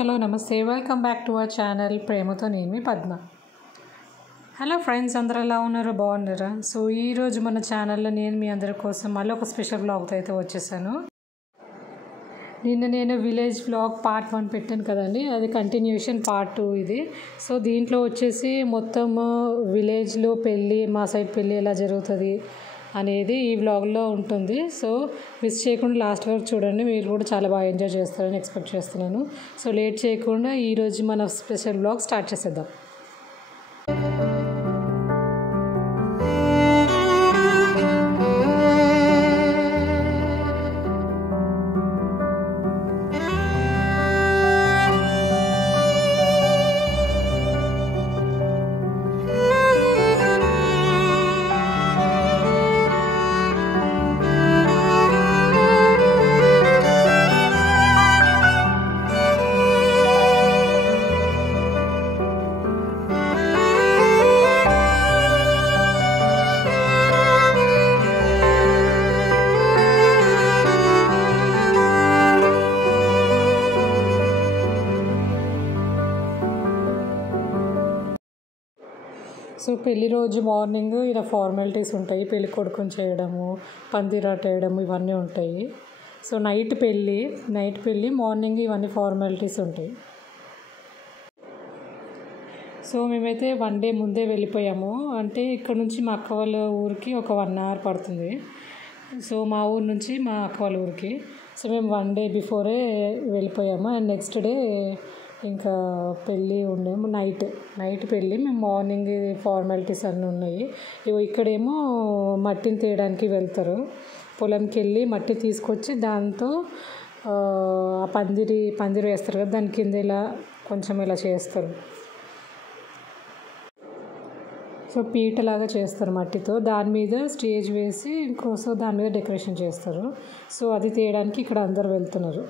Hello నమస్తే, welcome back to our channel ప్రేమతో నేను మీ పద్మ. హలో ఫ్రెండ్స్, అందరూ ఎలా ఉన్నారు? బాగున్నారా? సో ఈరోజు మన ఛానల్లో నేను మీ అందరి కోసం మళ్ళీ ఒక స్పెషల్ వ్లాగ్తో అయితే వచ్చేసాను. నిన్న నేను విలేజ్ వ్లాగ్ పార్ట్ 1 పెట్టాను కదండి, అది కంటిన్యూషన్ పార్ట్ 2 ఇది. సో దీంట్లో వచ్చేసి మొత్తం విలేజ్లో పెళ్ళి, మా సైడ్ పెళ్ళి ఎలా జరుగుతుంది అనేది ఈ వ్లాగ్లో ఉంటుంది. సో మిస్ చేయకుండా లాస్ట్ వరకు చూడండి, మీరు కూడా చాలా బాగా ఎంజాయ్ చేస్తారని ఎక్స్పెక్ట్ చేస్తున్నాను. సో లేట్ చేయకుండా ఈరోజు మన స్పెషల్ వ్లాగ్ స్టార్ట్ చేసేద్దాం. సో పెళ్లి రోజు మార్నింగ్ ఇలా ఫార్మాలిటీస్ ఉంటాయి, పెళ్లి కొడుకుని చేయడము, పందిరాటేయడం ఇవన్నీ ఉంటాయి. సో నైట్ పెళ్ళి మార్నింగ్ ఇవన్నీ ఫార్మాలిటీస్ ఉంటాయి. సో మేమైతే 1 డే ముందే వెళ్ళిపోయాము. అంటే ఇక్కడ నుంచి మా అక్క వాళ్ళ ఊరికి ఒక 1 అవర్ పడుతుంది. సో మా ఊరు నుంచి మా అక్క వాళ్ళ ఊరికి. సో మేము 1 డే బిఫోరే వెళ్ళిపోయాము. అండ్ నెక్స్ట్ డే ఇంకా పెళ్ళి ఉండేమో నైట్ పెళ్ళి. మేము మార్నింగ్ ఫార్మాలిటీస్ అన్నీ ఉన్నాయి. ఇక్కడేమో మట్టిని తీయడానికి వెళ్తారు. పొలంకి వెళ్ళి మట్టి తీసుకొచ్చి దాంతో పందిరి వేస్తారు కదా, దాని కింద ఇలా కొంచెం ఇలా చేస్తారు. సో పీటలాగా చేస్తారు మట్టితో, దాని మీద స్టేజ్ వేసి ఇంకోసం దాని మీద డెకరేషన్ చేస్తారు. సో అది తీయడానికి ఇక్కడ అందరు వెళ్తున్నారు.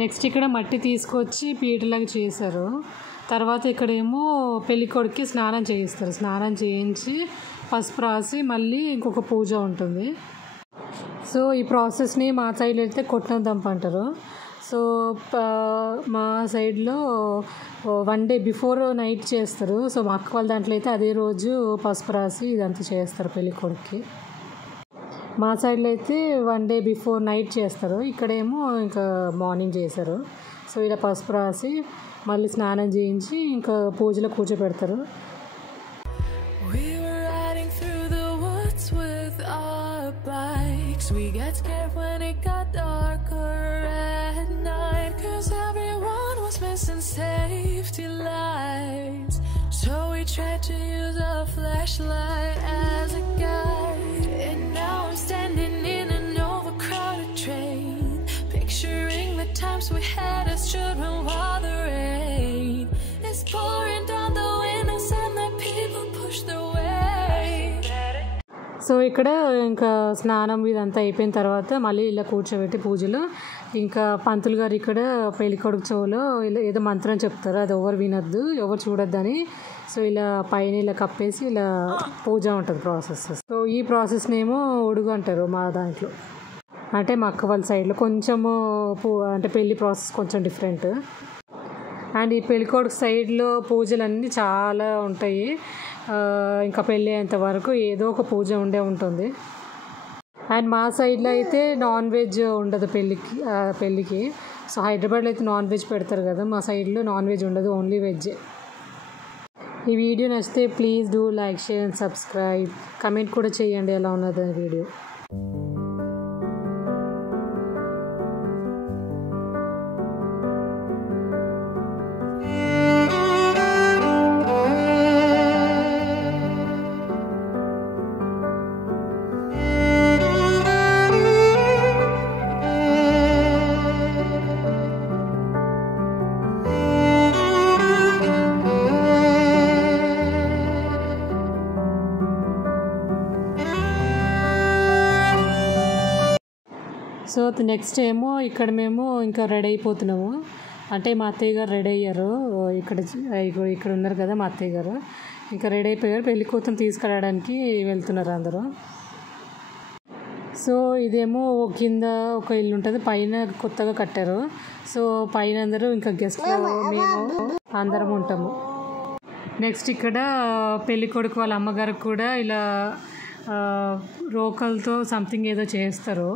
నెక్స్ట్ ఇక్కడ మట్టి తీసుకొచ్చి పీటలాగా చేశారు. తర్వాత ఇక్కడేమో పెళ్ళికొడుకి స్నానం చేయిస్తారు. స్నానం చేయించి పసుపు రాసి మళ్ళీ ఇంకొక పూజ ఉంటుంది. సో ఈ ప్రాసెస్ని మా సైడ్లో అయితే కొట్టిన దంప అంటారు. సో మా సైడ్లో 1 డే బిఫోర్ నైట్ చేస్తారు. సో మా అక్క వాళ్ళ దాంట్లో అయితే అదే రోజు పసుపు రాసి ఇదంతా చేస్తారు పెళ్ళికొడుకి. మా సైడ్లో అయితే 1 డే బిఫోర్ నైట్ చేస్తారు. ఇక్కడేమో ఇంకా మార్నింగ్ చేశారు. సో ఇలా పసుపు రాసి మళ్ళీ స్నానం చేయించి ఇంకా పూజలో కూర్చోపెడతారు. So we tried to use a flashlight as a guide, and now I'm standing in an overcrowded train, picturing the times we had as children while the rain is pouring down the windows and the people push their way. So ఇక్కడ ఇంకా స్నానం ఇదంతా అయిపోయిన తర్వాత మళ్ళీ ఇలా కూర్చోబెట్టి పూజలో ఇంకా పంతులు గారు ఇక్కడ పెళ్ళికొడుకు చెవులో ఇలా ఏదో మంత్రం చెప్తారు. అది ఎవరు వినొద్దు, ఎవరు చూడొద్దని. సో ఇలా పైన ఇలా కప్పేసి ఇలా పూజ ఉంటుంది ప్రాసెస్. సో ఈ ప్రాసెస్నేమో ఉడుగు అంటారు మా దాంట్లో. అంటే మా అక్క వాళ్ళ సైడ్లో కొంచెము అంటే పెళ్ళి ప్రాసెస్ కొంచెం డిఫరెంట్. అండ్ ఈ పెళ్ళికొడుకు సైడ్లో పూజలన్నీ చాలా ఉంటాయి. ఇంకా పెళ్ళి అయ్యేంత వరకు ఏదో ఒక పూజ ఉంటుంది. అండ్ మా సైడ్లో అయితే నాన్ వెజ్ ఉండదు పెళ్ళికి. సో హైదరాబాద్లో అయితే నాన్ వెజ్ పెడతారు కదా, మా సైడ్లో నాన్ వెజ్ ఉండదు, ఓన్లీ వెజ్. ఈ వీడియో నచ్చితే please do like, share and subscribe. Comment కూడా చేయండి ఎలా ఉన్నది వీడియో. సో నెక్స్ట్ ఏమో ఇక్కడ మేము ఇంకా రెడీ అయిపోతున్నాము. అంటే మా అత్తయ్య గారు రెడీ అయ్యారు. ఇక్కడ ఉన్నారు కదా మా అత్తయ్య గారు, ఇంకా రెడీ అయిపోయారు. పెళ్లి కూతురు తీసుకురావడానికి వెళ్తున్నారు అందరూ. సో ఇదేమో కింద ఒక ఇల్లు ఉంటుంది, పైన కొత్తగా కట్టారు. సో పైన అందరూ ఇంకా గెస్ట్లు మేము అందరం ఉంటాము. నెక్స్ట్ ఇక్కడ పెళ్లి కొడుకు వాళ్ళ అమ్మగారికి కూడా ఇలా రోకలతో సంథింగ్ ఏదో చేస్తారు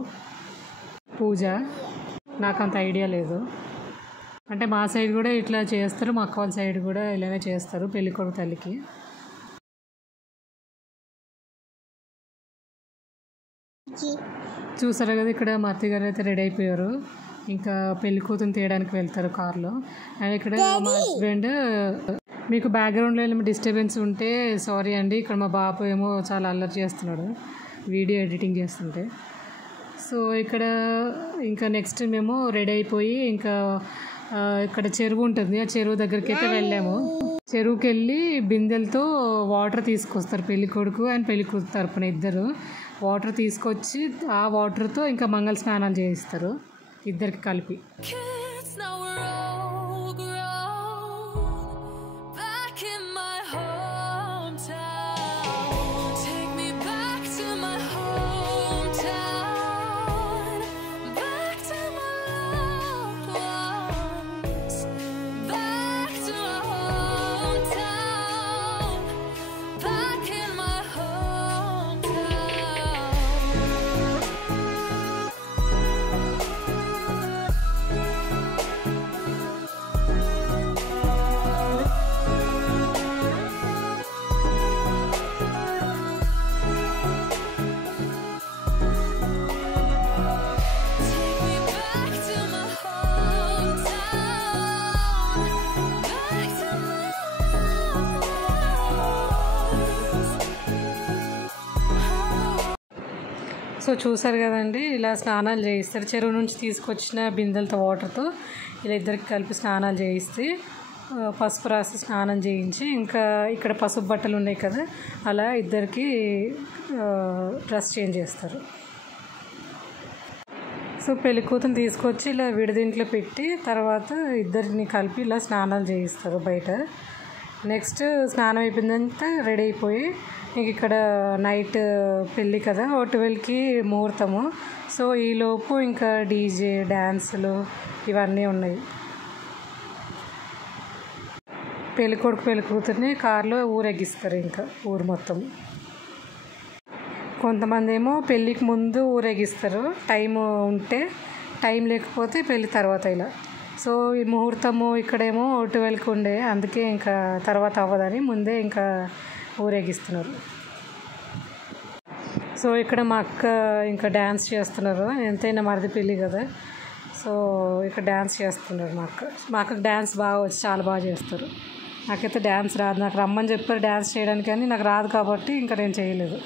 పూజ. నాకు అంత ఐడియా లేదు. అంటే మా సైడ్ కూడా ఇట్లా చేస్తారు, మా అక్క వాళ్ళ సైడ్ కూడా ఇలానే చేస్తారు పెళ్ళికొడుకు తల్లికి. చూసారు కదా ఇక్కడ మా అత్తయ్య గారు అయితే రెడీ అయిపోయారు. ఇంకా పెళ్లి కూతురు తీయడానికి వెళ్తారు కార్లో. అండ్ ఇక్కడ మా హస్బెండ్, మీకు బ్యాక్గ్రౌండ్లో ఏమైనా డిస్టర్బెన్స్ ఉంటే సారీ అండి. ఇక్కడ మా బాబు ఏమో చాలా అల్లరి చేస్తున్నాడు వీడియో ఎడిటింగ్ చేస్తుంటే. సో ఇక్కడ ఇంకా నెక్స్ట్ మేము రెడీ అయిపోయి ఇంకా ఇక్కడ చెరువు ఉంటుంది, ఆ చెరువు దగ్గరికి అయితే వెళ్ళాము. చెరువుకి వెళ్ళి బిందెలతో వాటర్ తీసుకొస్తారు పెళ్లి కొడుకు అండ్ పెళ్లి కూతురు తరపున ఇద్దరు. వాటర్ తీసుకొచ్చి ఆ వాటర్తో ఇంకా మంగళ స్నానాలు చేయిస్తారు ఇద్దరికి కలిపి. సో చూసారు కదండి, ఇలా స్నానాలు చేయిస్తారు. చెరువు నుంచి తీసుకొచ్చిన బిందెలతో వాటర్తో ఇలా ఇద్దరికి కలిపి స్నానాలు చేయిస్తే పసుపు రాసి స్నానం చేయించి, ఇంకా ఇక్కడ పసుపు బట్టలు ఉన్నాయి కదా అలా ఇద్దరికి డ్రెస్ చేంజ్ చేస్తారు. సో పెళ్లి కూతురు తీసుకొచ్చి ఇలా విడిదింట్లో పెట్టి తర్వాత ఇద్దరిని కలిపి ఇలా స్నానాలు చేయిస్తారు బయట. నెక్స్ట్ స్నానం అయిపోయిందంతా రెడీ అయిపోయి ఇంక ఇక్కడ నైట్ పెళ్ళి కదా, 12కి ముహూర్తము. సో ఈలోపు ఇంకా డీజే డ్యాన్సులు ఇవన్నీ ఉన్నాయి. పెళ్లి కొడుకు పెళ్లి కూతుర్ని కారులో ఊరేగిస్తారు ఇంకా ఊరు మొత్తం. కొంతమంది ఏమో పెళ్ళికి ముందు ఊరేగిస్తారు టైం ఉంటే, టైం లేకపోతే పెళ్ళి తర్వాత ఇలా. సో ఈ ముహూర్తము ఇక్కడేమో 12కి ఉండే, అందుకే ఇంకా తర్వాత అవ్వదని ముందే ఇంకా ఊరేగిస్తున్నారు. సో ఇక్కడ మా అక్క ఇంకా డ్యాన్స్ చేస్తున్నారు, ఎంతైనా మరిది పెళ్ళి కదా. సో ఇక్కడ డ్యాన్స్ చేస్తున్నారు మా అక్కకి డ్యాన్స్ బాగా వచ్చి చాలా బాగా చేస్తారు. నాకైతే డ్యాన్స్ రాదు, నాకు రమ్మని చెప్పారు డ్యాన్స్ చేయడానికి, కానీ నాకు రాదు కాబట్టి ఇంకా నేను చేయలేదు.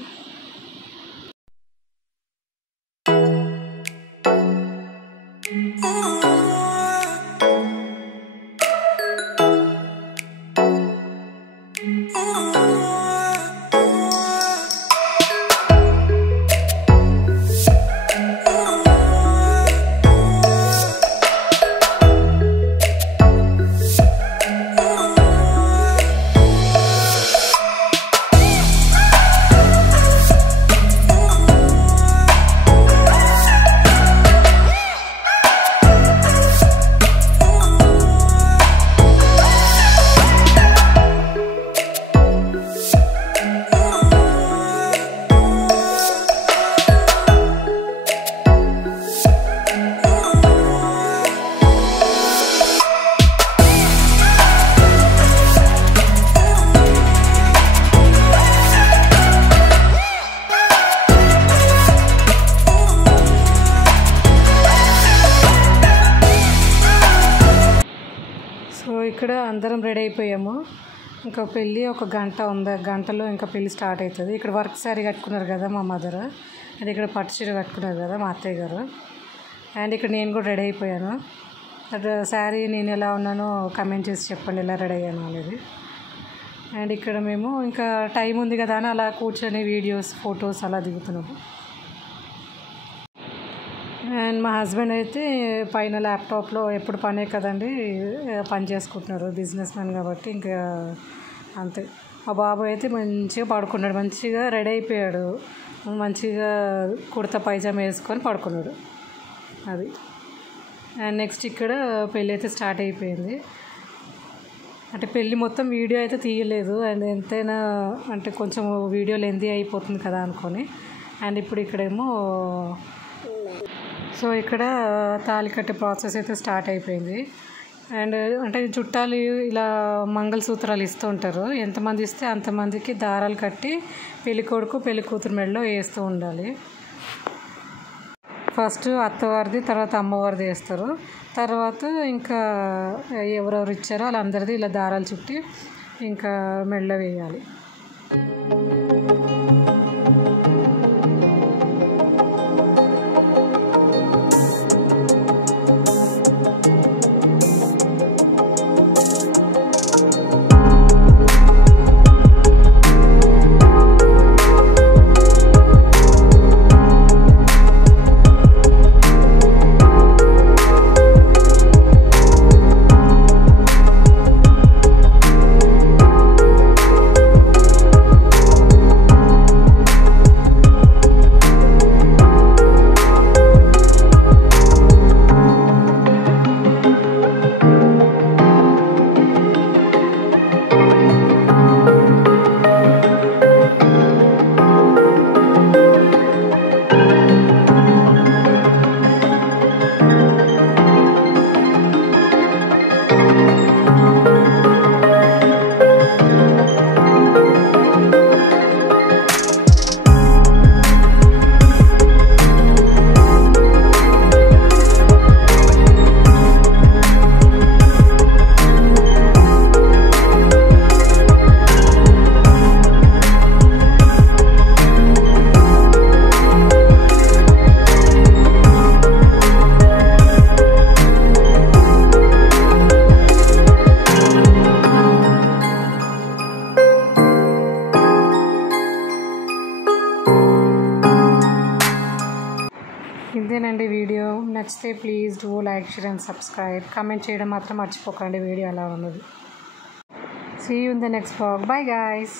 సో ఇక్కడ అందరం రెడీ అయిపోయాము. ఇంకా పెళ్ళి ఒక గంట ఉంది, గంటలో ఇంకా పెళ్ళి స్టార్ట్ అవుతుంది. ఇక్కడ వర్క్ శారీ కట్టుకున్నారు కదా మా మదర్, అండ్ ఇక్కడ పట్టు చీర కట్టుకున్నారు కదా మా అత్తయ్య గారు. అండ్ ఇక్కడ నేను కూడా రెడీ అయిపోయాను. శారీ నేను ఎలా ఉన్నానో కమెంట్ చేసి చెప్పండి ఎలా రెడీ అయ్యాను అనేది. అండ్ ఇక్కడ మేము ఇంకా టైం ఉంది కదా అని అలా కూర్చొని వీడియోస్ ఫొటోస్ అలా దిగుతున్నాము. అండ్ మా హస్బెండ్ అయితే పైన ల్యాప్టాప్లో ఎప్పుడు పనే కదండి పని చేసుకుంటున్నారు, బిజినెస్ మ్యాన్ కాబట్టి ఇంకా అంతే. మా బాబు అయితే మంచిగా పడుకున్నాడు, మంచిగా రెడీ అయిపోయాడు, మంచిగా కుర్తా పైజామా వేసుకొని పడుకున్నాడు అది. అండ్ నెక్స్ట్ ఇక్కడ పెళ్ళి అయితే స్టార్ట్ అయిపోయింది. అంటే పెళ్ళి మొత్తం వీడియో అయితే తీయలేదు, అండ్ ఎంతైనా అంటే కొంచెం వీడియో లెంతీ అయిపోతుంది కదా అనుకొని. అండ్ ఇప్పుడు ఇక్కడేమో సో ఇక్కడ తాళి కట్టే ప్రాసెస్ అయితే స్టార్ట్ అయిపోయింది. అండ్ అంటే చుట్టాలు ఇలా మంగళసూత్రాలు ఇస్తూ ఉంటారు, ఎంతమంది ఇస్తే అంతమందికి దారాలు కట్టి పెళ్ళి కొడుకు పెళ్ళి కూతురు మెడలో వేస్తూ ఉండాలి. ఫస్ట్ అత్తవారిది, తర్వాత అమ్మవారిది వేస్తారు. తర్వాత ఇంకా ఎవరెవరు ఇచ్చారో వాళ్ళందరిది ఇలా దారాలు చుట్టి ఇంకా మెడలో వేయాలి. ఇంతేనండి వీడియో. నచ్చితే please do like, share and subscribe. Comment చేయడం మాత్రం మర్చిపోకండి వీడియో ఎలా ఉన్నది. See you in the next vlog. Bye guys.